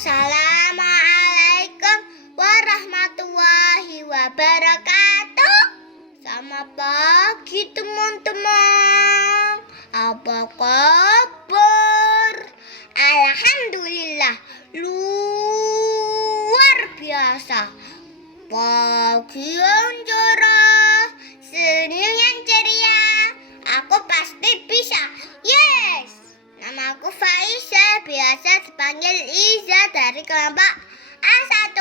Assalamualaikum warahmatullahi wabarakatuh. Selamat pagi teman-teman. Apa kabar? Alhamdulillah luar biasa. Pagi yang cerah, senyum yang ceria. Aku pasti bisa. Yes. Namaku Faiza, biasa dipanggil Iza dari kelompok A1.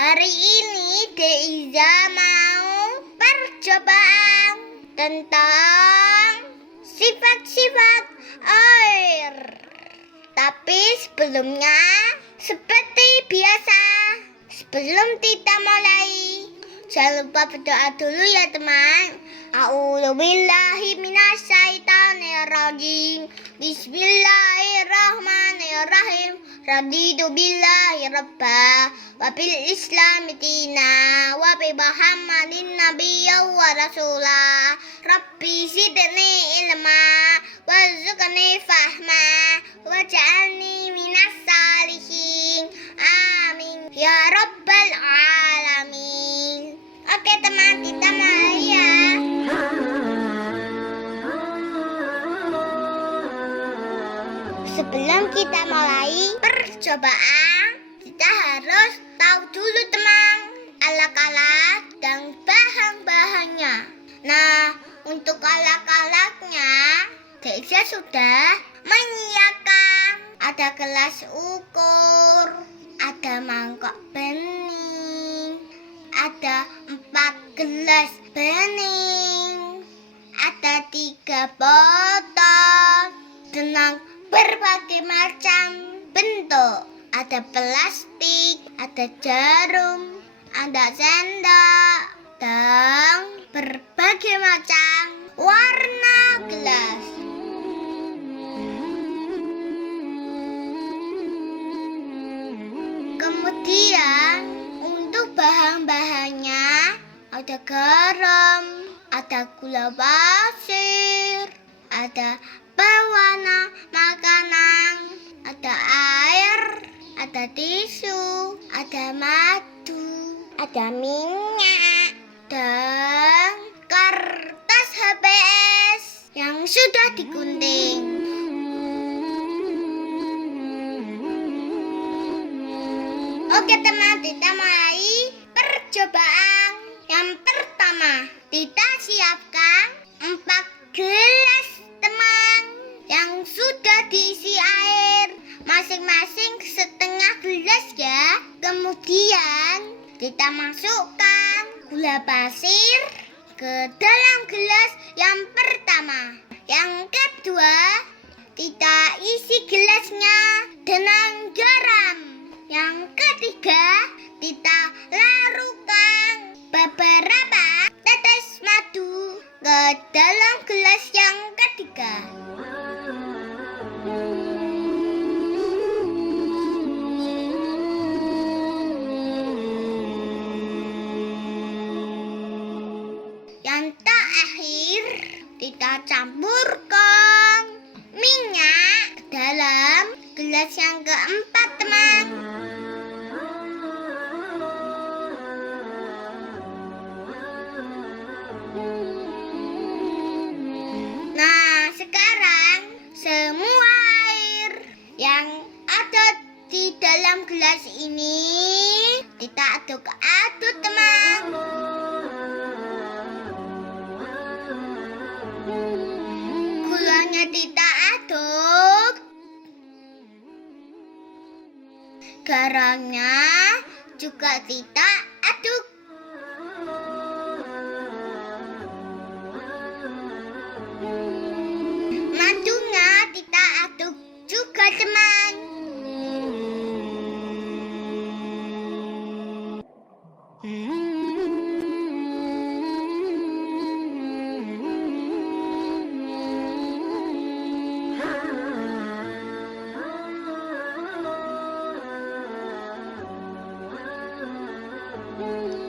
Hari ini Iza mau percobaan tentang sifat-sifat air. Tapi sebelumnya, seperti biasa, sebelum kita mulai, jangan lupa berdoa dulu ya teman. A'udzubillahi minasyaitonirrajim. Bismillahirrahmanirrahim. Raditu billahi rabba wa bil islami dina wa bi Muhammadin nabiyya wa rasula. Rabbi zidni ilma warzuqni fahma waj'alni minas salihin. Amin ya rabbal alamin. Oke teman, kita mulai ya. Sebelum kita mulai percobaan, kita harus tahu dulu teman alat-alat dan bahan-bahannya. Nah, untuk alat-alatnya, Deza sudah menyiapkan. Ada gelas ukur, ada mangkok bening, ada 4 gelas bening, ada 3 botol dengan berbagai macam bentuk. Ada plastik, ada jarum, ada sendok, dan berbagai macam warna gelas. Kemudian untuk bahan-bahannya ada garam, ada gula pasir, ada pewarna makanan, ada air, ada tisu, ada madu, ada minyak, dan kertas HBS yang sudah digunting. Oke teman, kita mulai percobaan. Yang pertama, kita siapkan 4 gelas teman yang sudah diisi air, masing-masing setengah gelas ya. Kemudian kita masukkan gula pasir ke dalam gelas yang pertama. Yang kedua, kita isi gelasnya dengan garam. Yang ketiga, kita larutkan beberapa tetes madu ke dalam gelas yang ketiga. Yang terakhir, kita campurkan minyak dalam gelas yang keempat teman. Nah, sekarang semua air yang ada di dalam gelas ini kita aduk-aduk teman. Gulanya kita aduk, garamnya juga kita aduk. Madunya kita aduk juga teman.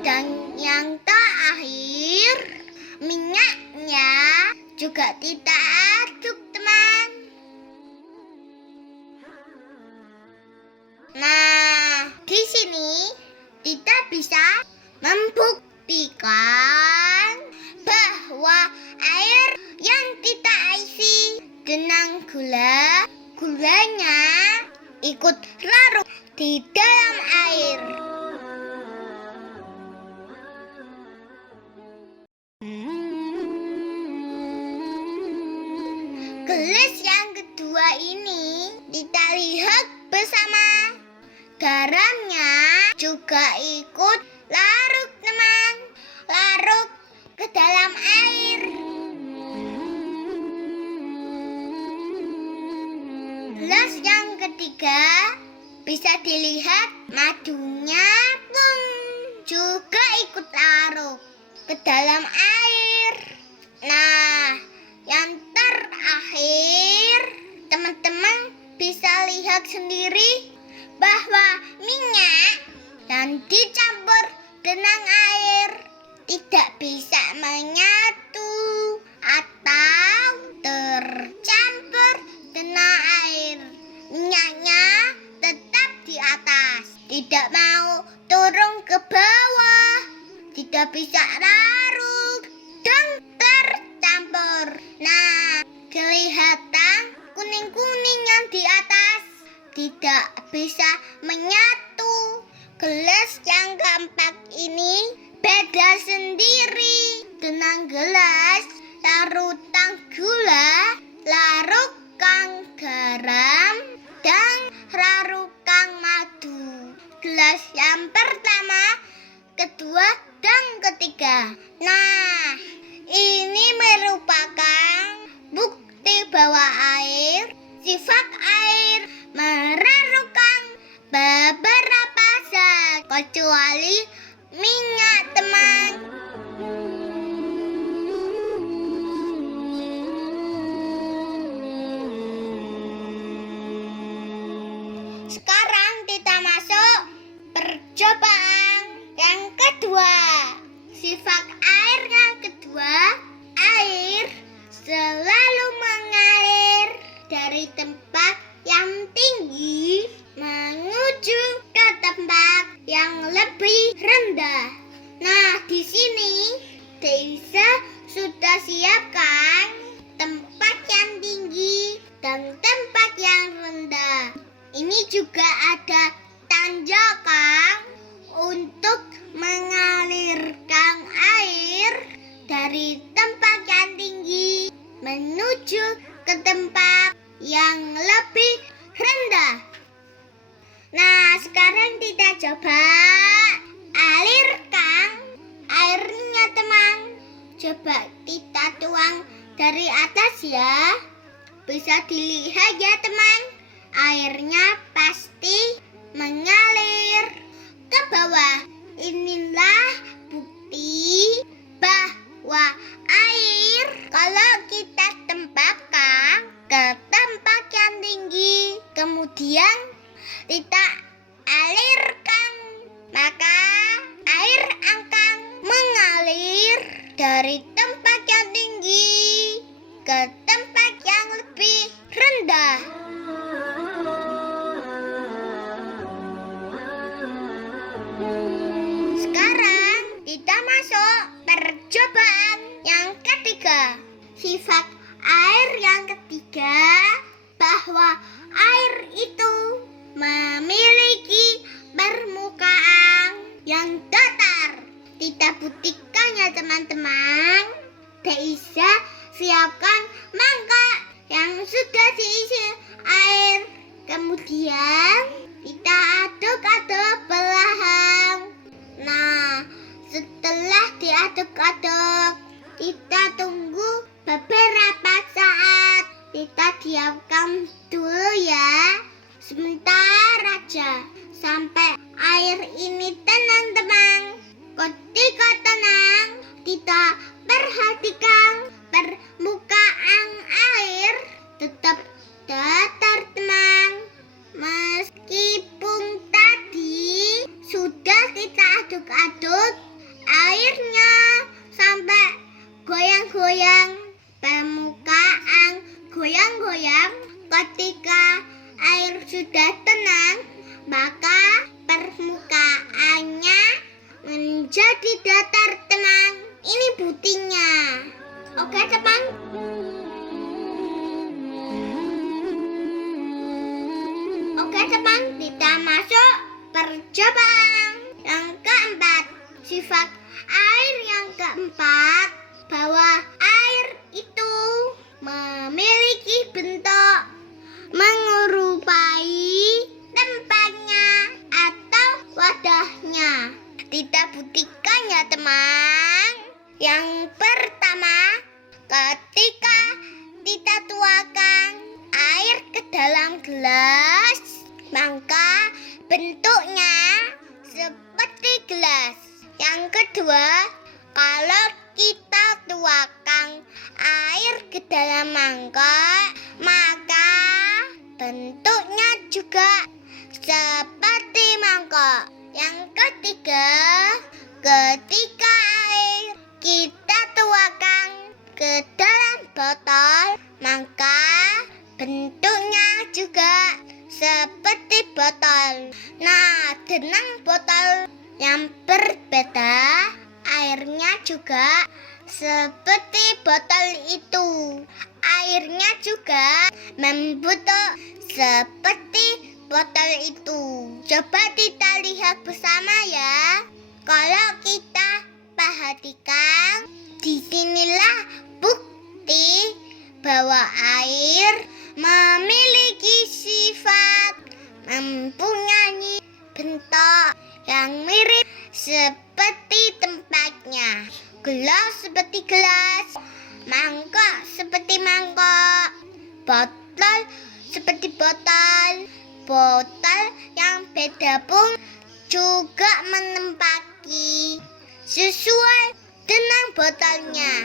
Dan yang terakhir, minyaknya juga kita aduk teman. Nah, Tita bisa membuktikan bahwa air yang Tita isi dengan gula, gulanya ikut larut di dalam air. Gelas yang kedua ini Tita lihat bersama. Garamnya juga ikut larut, teman. Larut ke dalam air. Gelas yang ketiga bisa dilihat madunya pun juga ikut larut ke dalam air. Nah, yang terakhir, teman-teman bisa lihat sendiri bahwa minyak yang dicampur dengan air tidak bisa menyatu atau tercampur dengan air. Minyaknya tetap di atas, tidak mau turun ke bawah, tidak bisa larut dan tercampur. Nah, kelihatan kuning-kuning yang di atas tidak bisa menyatu. Gelas yang keempat ini beda sendiri dengan gelas larutan gula, larutan garam, dan larutan madu. Gelas yang pertama, kedua, dan ketiga. Nah, ini merupakan bukti bahwa air, sifat air merarukan beberapa zat kecuali minyak, teman. Sekarang kita masuk percobaan yang kedua. Sifat air yang kedua, air selalu mengalir dari tempat yang tinggi menuju ke tempat yang lebih rendah. Nah, di sini Deisa sudah siapkan tempat yang tinggi dan tempat yang rendah. Ini juga ada tanjakan untuk mengalirkan air dari tempat yang tinggi menuju ke tempat yang lebih rendah. Nah, sekarang kita coba alirkan airnya, teman. Coba kita tuang dari atas ya. Bisa dilihat ya, teman. Airnya pasti mengalir ke bawah. Inilah bukti bahwa air kalau kita tempatkan ke tempat yang tinggi, kemudian kita alirkan, maka air akan mengalir dari tempat yang tinggi ke tempat yang lebih rendah. Sekarang kita masuk percobaan yang ketiga. Sifat air yang ketiga, bahwa air itu memiliki permukaan yang datar. Kita buktikan ya, teman-teman. Deisa siapkan mangkok yang sudah diisi air. Kemudian kita aduk-aduk perlahan. Nah, setelah diaduk-aduk, kita tunggu beberapa saat. Kita diamkan dulu ya, sebentar aja sampai air ini tenang, teman. Ketika tenang, kita perhatikan permukaan air tetap datar, teman. Meskipun tadi sudah kita aduk-aduk, airnya sampai goyang-goyang, permukaan goyang-goyang. Ketika air sudah tenang, maka permukaannya di datar, teman. Ini buktinya. Oke, teman. Oke, teman. Kita masuk percobaan yang keempat. Sifat air yang keempat, bahwa air itu memiliki bentuk menyerupai tempatnya atau wadahnya. Kita buktikan ya, teman. Yang pertama, ketika kita tuangkan air ke dalam gelas, maka bentuknya seperti gelas. Yang kedua, kalau kita tuangkan air ke dalam mangkok, maka bentuknya juga seperti mangkok. Yang ketiga, ketika air kita tuangkan ke dalam botol, maka bentuknya juga seperti botol. Nah, dengan botol yang berbeda, airnya juga seperti botol itu. Airnya juga membentuk seperti botol itu. Coba kita lihat bersama ya. Kalau kita perhatikan, disinilah bukti bahwa air memiliki sifat mempunyai bentuk yang mirip seperti tempatnya. Gelas seperti gelas, mangkok seperti mangkok, botol seperti botol. Botol yang beda pun juga menempati sesuai dengan botolnya.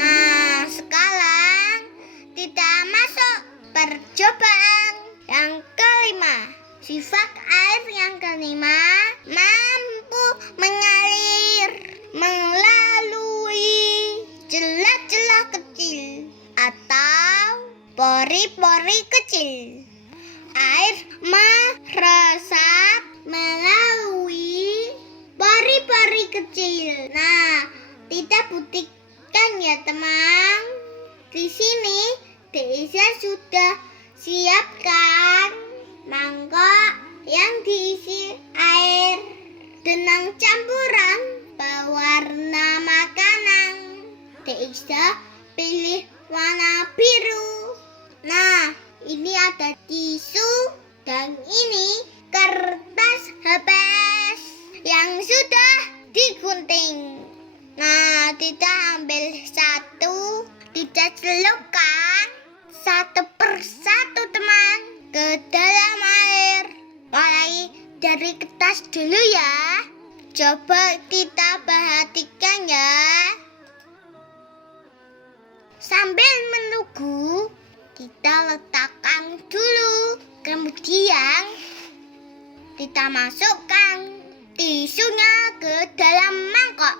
Nah, sekarang kita masuk percobaan yang kelima. Sifat air yang kelima, mampu mengalir melalui celah-celah kecil atau pori-pori kecil. Air meresap melalui pori-pori kecil. Nah, kita buktikan ya, teman. Di sini Desa sudah siapkan mangkok yang diisi air dengan campuran pewarna makanan. Desa pilih warna biru. Nah, ini ada tisu dan ini kertas HPS yang sudah digunting. Nah, kita ambil satu, kita celupkan satu persatu, teman, ke dalam air. Mulai dari kertas dulu ya. Coba kita perhatikan ya. Sambil menunggu, kita letakkan dulu. Kemudian kita masukkan tisunya ke dalam mangkok.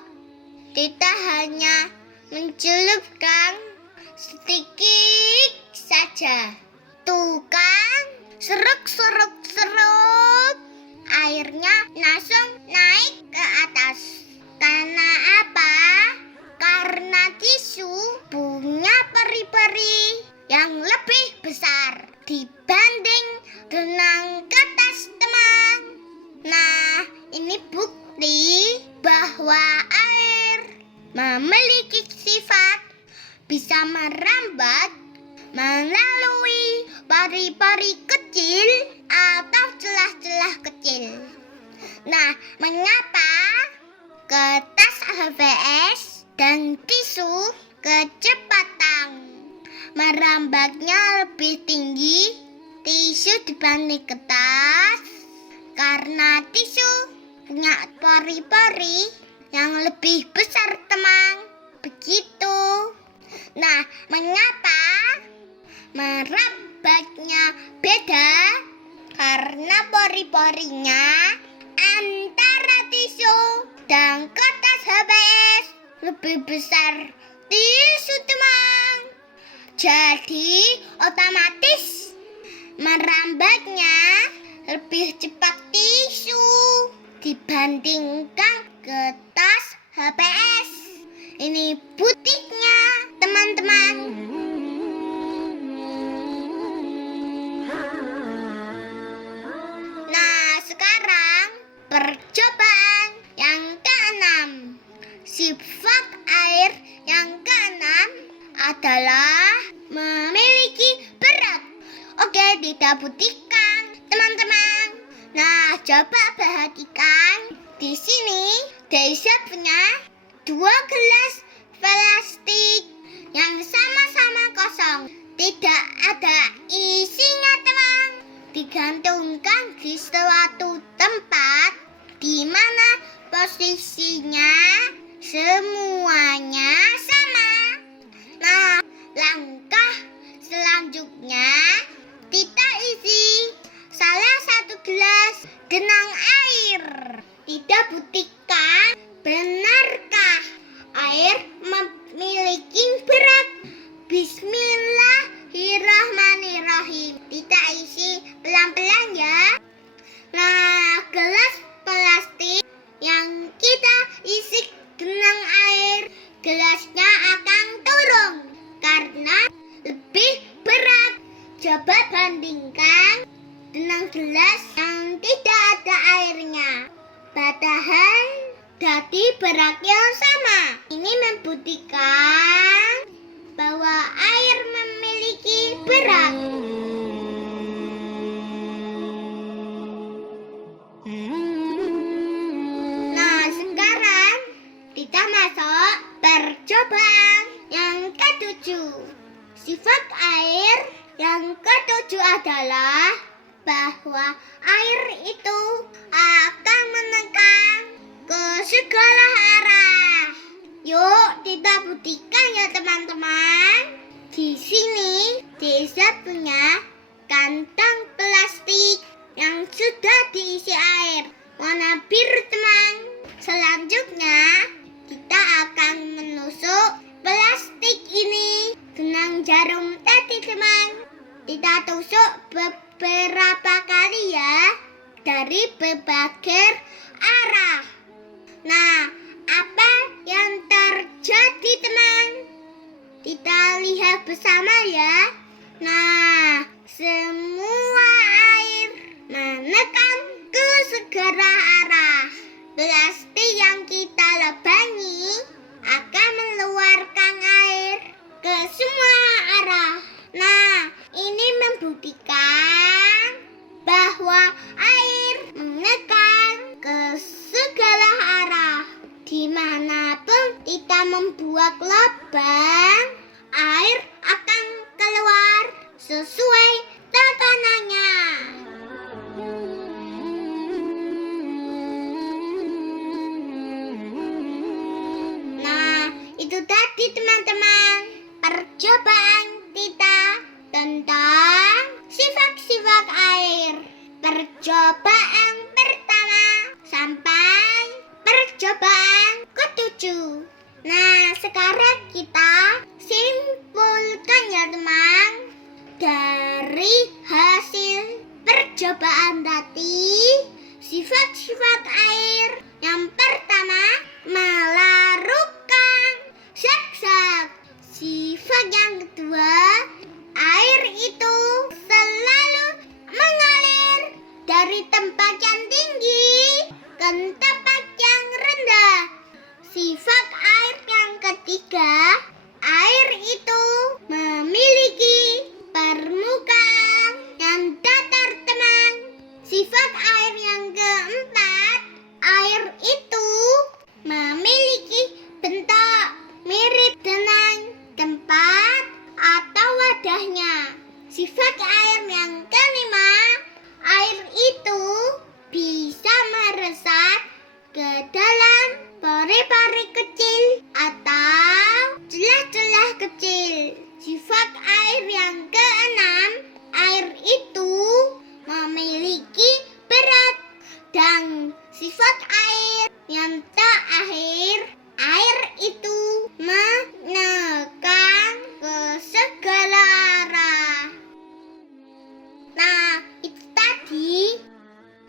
Kita hanya mencelupkan sedikit saja. Tuh kan, seruk. Airnya langsung naik ke atas. Karena apa? Karena tisu punya peri-peri yang lebih besar dibanding dengan kertas, teman. Nah, ini bukti bahwa air memiliki sifat bisa merambat melalui pori-pori kecil atau celah-celah kecil. Nah, mengapa kertas HVS dan tisu kecepatan merambatnya lebih tinggi tisu dibanding kertas? Karena tisu punya pori-pori yang lebih besar, teman. Begitu. Nah, mengapa merambatnya beda? Karena pori-porinya antara tisu dan kertas HPS lebih besar tisu, teman. Jadi otomatis merambatnya lebih cepat tisu dibandingkan kertas HPS. Ini butiknya, teman-teman. Nah, sekarang percobaan yang keenam. Sifat air yang keenam adalah memiliki berat. Oke, tidak buktikan, teman-teman. Nah, coba perhatikan. Di sini Daisy punya 2 gelas plastik yang sama-sama kosong. Tidak ada isinya, teman. Digantungkan di suatu tempat di mana posisinya semuanya sama. Nah, langkah selanjutnya kita isi salah satu gelas genang air. Tidak buktikan, benarkah air memiliki berat? Bismillahirrahmanirrahim. Kita isi pelan-pelan ya. Nah, gelas plastik yang kita isi genang air, gelasnya akan turun karena lebih berat. Coba bandingkan dengan gelas yang tidak ada airnya. Padahal jadi beratnya sama. Ini membuktikan bahwa air memiliki berat. Nah, sekarang kita masuk percobaan yang ketujuh. Sifat air yang ketujuh adalah bahwa air itu akan menekan ke segala arah. Yuk, kita buktikan ya, teman-teman. Di sini Desa punya kantong plastik yang sudah diisi air warna biru, teman. Selanjutnya kita akan menusuk plastik ini dengan jarum tadi, teman. Kita tusuk beberapa kali ya, dari berbagai arah. Nah, apa yang terjadi, teman? Kita lihat bersama ya. Nah, semua air menekan ke segala arah. Plastik yang kita lubangi akan mengeluarkan air ke semua arah. Nah, ini membuktikan bahwa air menekan ke segala arah. Dimanapun kita membuat lubang, air akan keluar sesuai tekanannya. Nah, itu tadi, teman-teman, percobaan kita tentang sifat-sifat air. Percobaan pertama sampai percobaan ketujuh. Nah, sekarang kita simpulkan ya, teman. Dari hasil percobaan tadi, sifat-sifat air yang pertama melaruhkan zat-zat. Sifat yang kedua, air itu selalu mengalir dari tempat yang tinggi ke tempat yang rendah. Sifat air yang ketiga, air itu memiliki permukaan yang datar, teman. Sifat air yang keempat, air itu memiliki bentuk mirip dengan tempat atau wadahnya. Sifat air yang kelima, air itu bisa meresap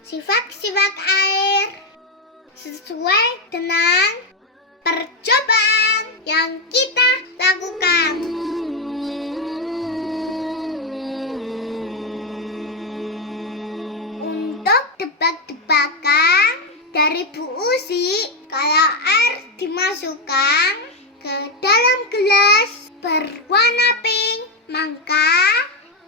sifat-sifat air sesuai dengan percobaan yang kita lakukan. Untuk tebak-tebakan dari Bu Usi, kalau air dimasukkan ke dalam gelas berwarna pink, maka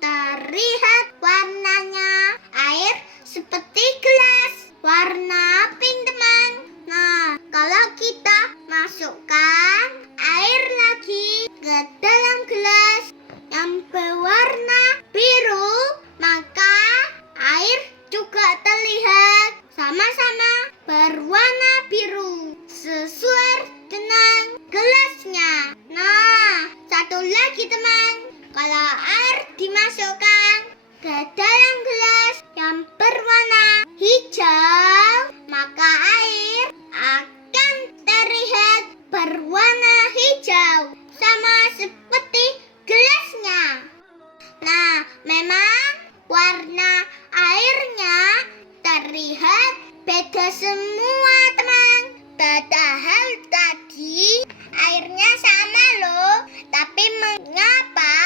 terlihat warnanya air seperti gelas warna pink, teman. Nah, kalau kita masukkan air lagi ke dalam gelas yang berwarna biru, maka air juga terlihat sama-sama berwarna biru sesuai dengan gelasnya. Nah, satu lagi, teman. Kalau air dimasukkan ke dalam gelas yang berwarna hijau, maka air akan terlihat berwarna hijau sama seperti gelasnya. Nah, memang warna airnya terlihat beda semua, teman. Padahal tadi airnya sama loh, tapi mengapa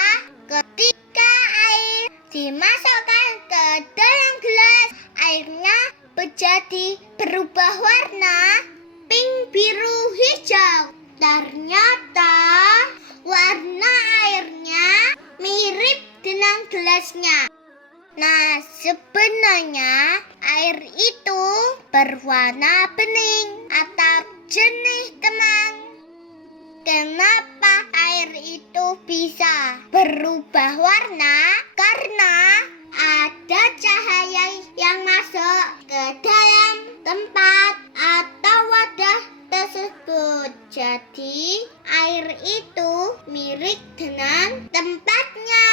ketika air dimasukkan ke dalam gelas, airnya menjadi berubah warna pink, biru, hijau? Ternyata warna airnya mirip dengan gelasnya. Nah, sebenarnya air itu berwarna bening atau jernih, teman. Kenapa air itu bisa berubah warna? Karena ada cahaya yang masuk ke dalam tempat atau wadah tersebut. Jadi, air itu mirip dengan tempatnya.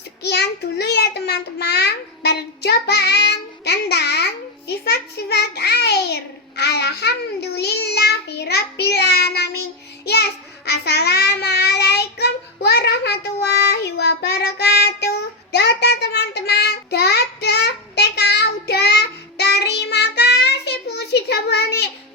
Sekian dulu ya, teman-teman, percobaan tentang sifat-sifat air. Alhamdulillahirrabbilalamin. Yes, assalamualaikum warahmatullahi wabarakatuh. Dadah, teman-teman. Dadah, TK udah. Terima kasih Bu Sidabani.